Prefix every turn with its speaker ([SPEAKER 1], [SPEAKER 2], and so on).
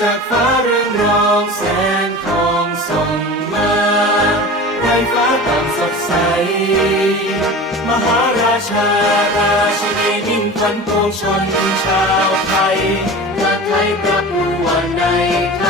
[SPEAKER 1] จากฟ้าเรืองรองแสงทองส่งมาไรฟ้าต่างสดใส มหาราชาราชินีนิ่งพันปวงชนชาวไทยพระไทยพระผู้วันในไวยใ